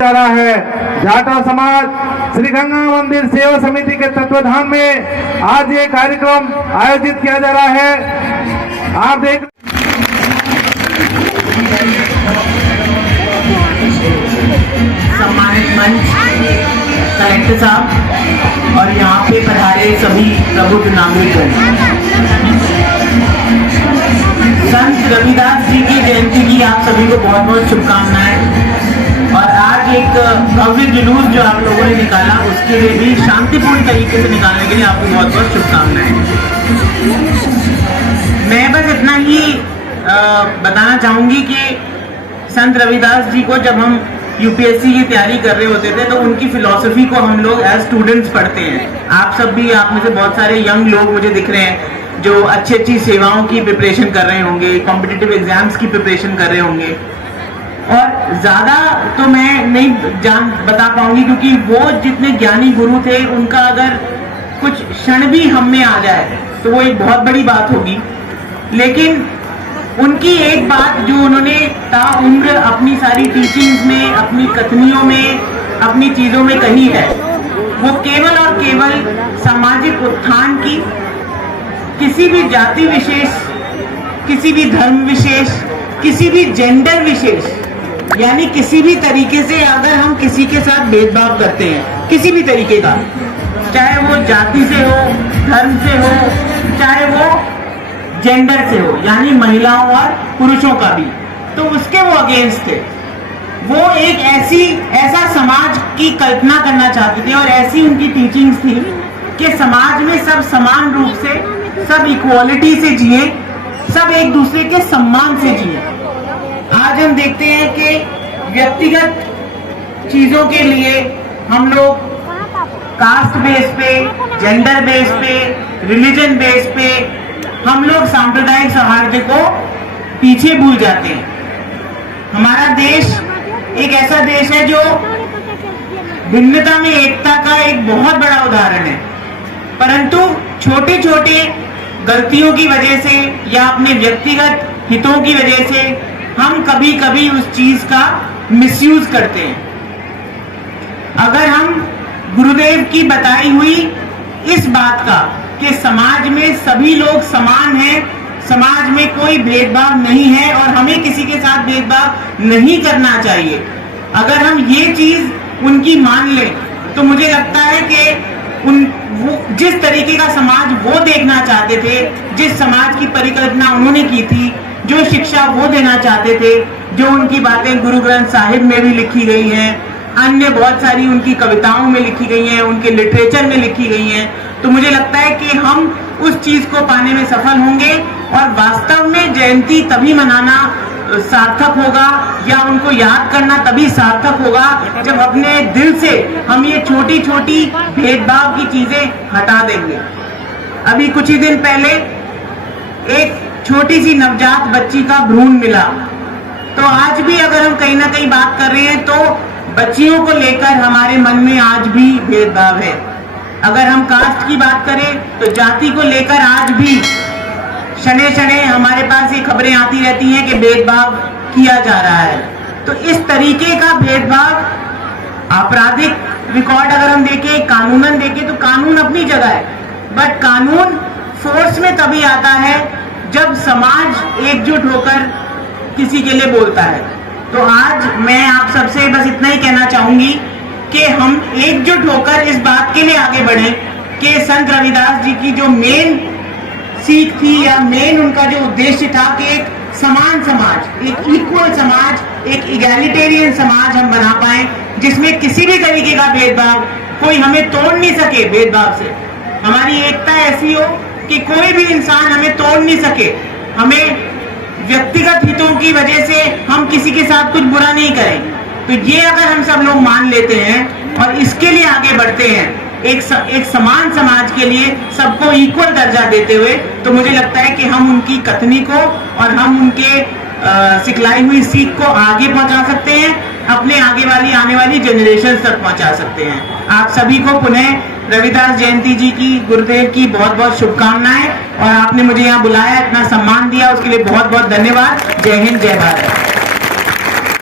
जा रहा है। जाटा समाज श्री गंगा मंदिर सेवा समिति के तत्वाधान में आज ये कार्यक्रम आयोजित किया जा रहा है। आप देख सम्मानित मंच कलेक्टर साहब और यहाँ पे पधारे सभी प्रबुद्ध नागरिकगण, संत रविदास जी की जयंती की आप सभी को बहुत बहुत शुभकामनाएं। और आज एक भव्य जुलूस जो आप लोगों ने निकाला उसके लिए भी शांतिपूर्ण तरीके से निकालने के लिए आपको बहुत बहुत शुभकामनाएं। मैं बस इतना ही बताना चाहूंगी कि संत रविदास जी को जब हम यूपीएससी की तैयारी कर रहे होते थे तो उनकी फिलॉसफी को हम लोग एज स्टूडेंट्स पढ़ते हैं। आप सब भी, आप में से बहुत सारे यंग लोग मुझे दिख रहे हैं जो अच्छी सेवाओं की प्रिपरेशन कर रहे होंगे, कॉम्पिटिटिव एग्जाम्स की प्रिपरेशन कर रहे होंगे। और ज्यादा तो मैं नहीं बता पाऊंगी क्योंकि वो जितने ज्ञानी गुरु थे उनका अगर कुछ क्षण भी हम में आ जाए तो वो एक बहुत बड़ी बात होगी। लेकिन उनकी एक बात जो उन्होंने ताउम्र अपनी सारी टीचिंग्स में, अपनी कथनियों में, अपनी चीजों में कही है, वो केवल और केवल सामाजिक उत्थान की, किसी भी जाति विशेष, किसी भी धर्म विशेष, किसी भी जेंडर विशेष, यानी किसी भी तरीके से अगर हम किसी के साथ भेदभाव करते हैं, किसी भी तरीके का, चाहे वो जाति से हो, धर्म से हो, चाहे वो जेंडर से हो, यानी महिलाओं और पुरुषों का भी, तो उसके वो अगेंस्ट थे। वो एक ऐसा समाज की कल्पना करना चाहते थे और ऐसी उनकी टीचिंग्स थी कि समाज में सब समान रूप से, सब इक्वालिटी से जिए, सब एक दूसरे के सम्मान से जिए। आज हम देखते हैं कि व्यक्तिगत चीजों के लिए हम लोग कास्ट बेस पे, जेंडर बेस पे, रिलीजन बेस पे हम लोग सांप्रदायिक सौहार्द को पीछे भूल जाते हैं। हमारा देश एक ऐसा देश है जो भिन्नता में एकता का एक बहुत बड़ा उदाहरण है, परंतु छोटे छोटे गलतियों की वजह से या अपने व्यक्तिगत हितों की वजह से हम कभी कभी उस चीज का मिसयूज करते हैं। अगर हम गुरुदेव की बताई हुई इस बात का कि समाज में सभी लोग समान हैं, समाज में कोई भेदभाव नहीं है और हमें किसी के साथ भेदभाव नहीं करना चाहिए, अगर हम ये चीज उनकी मान लें तो मुझे लगता है कि वो जिस तरीके का समाज वो देखना चाहते थे, जिस समाज की परिकल्पना उन्होंने की थी, जो शिक्षा वो देना चाहते थे, जो उनकी बातें गुरु ग्रंथ साहिब में भी लिखी गई हैं, अन्य बहुत सारी उनकी कविताओं में लिखी गई हैं, उनके लिटरेचर में लिखी गई हैं, तो मुझे लगता है कि हम उस चीज को पाने में सफल होंगे और वास्तव में जयंती तभी मनाना सार्थक होगा या उनको याद करना तभी सार्थक होगा जब अपने दिल से हम ये छोटी छोटी भेदभाव की चीजें हटा देंगे। अभी कुछ ही दिन पहले एक छोटी सी नवजात बच्ची का भ्रूण मिला, तो आज भी अगर हम कहीं ना कहीं बात कर रहे हैं तो बच्चियों को लेकर हमारे मन में आज भी भेदभाव है। अगर हम कास्ट की बात करें तो जाति को लेकर आज भी शने शने हमारे पास ये खबरें आती रहती हैं कि भेदभाव किया जा रहा है। तो इस तरीके का भेदभाव आपराधिक रिकॉर्ड अगर हम देखें, कानूनन देखें तो कानून अपनी जगह है, बट कानून फोर्स में तभी आता है जब समाज एकजुट होकर किसी के लिए बोलता है। तो आज मैं आप सबसे बस इतना ही कहना चाहूंगी कि हम एकजुट होकर इस बात के लिए आगे बढ़ें कि संत रविदास जी की जो मेन सीख थी या मेन उनका जो उद्देश्य था कि एक समान समाज, एक इक्वल समाज, एक इगैलिटेरियन समाज हम बना पाए जिसमें किसी भी तरीके का भेदभाव कोई हमें तोड़ नहीं सके। भेदभाव से हमारी एकता ऐसी हो कि कोई भी इंसान हमें तोड़ नहीं सके, हमें व्यक्तिगत हितों की वजह से हम किसी के साथ कुछ बुरा नहीं करें। तो ये अगर हम सब लोग मान लेते हैं और इसके लिए आगे बढ़ते हैं, एक समान समाज के लिए सबको इक्वल दर्जा देते हुए, तो मुझे लगता है कि हम उनकी कथनी को और हम उनके सिखलाई हुई सीख को आगे पहुंचा सकते हैं, अपने आने वाली जनरेशन तक पहुंचा सकते हैं। आप सभी को पुनः रविदास जयंती जी की, गुरुदेव की बहुत बहुत शुभकामनाएं और आपने मुझे यहाँ बुलाया, इतना सम्मान दिया, उसके लिए बहुत बहुत धन्यवाद। जय हिंद, जय भारत।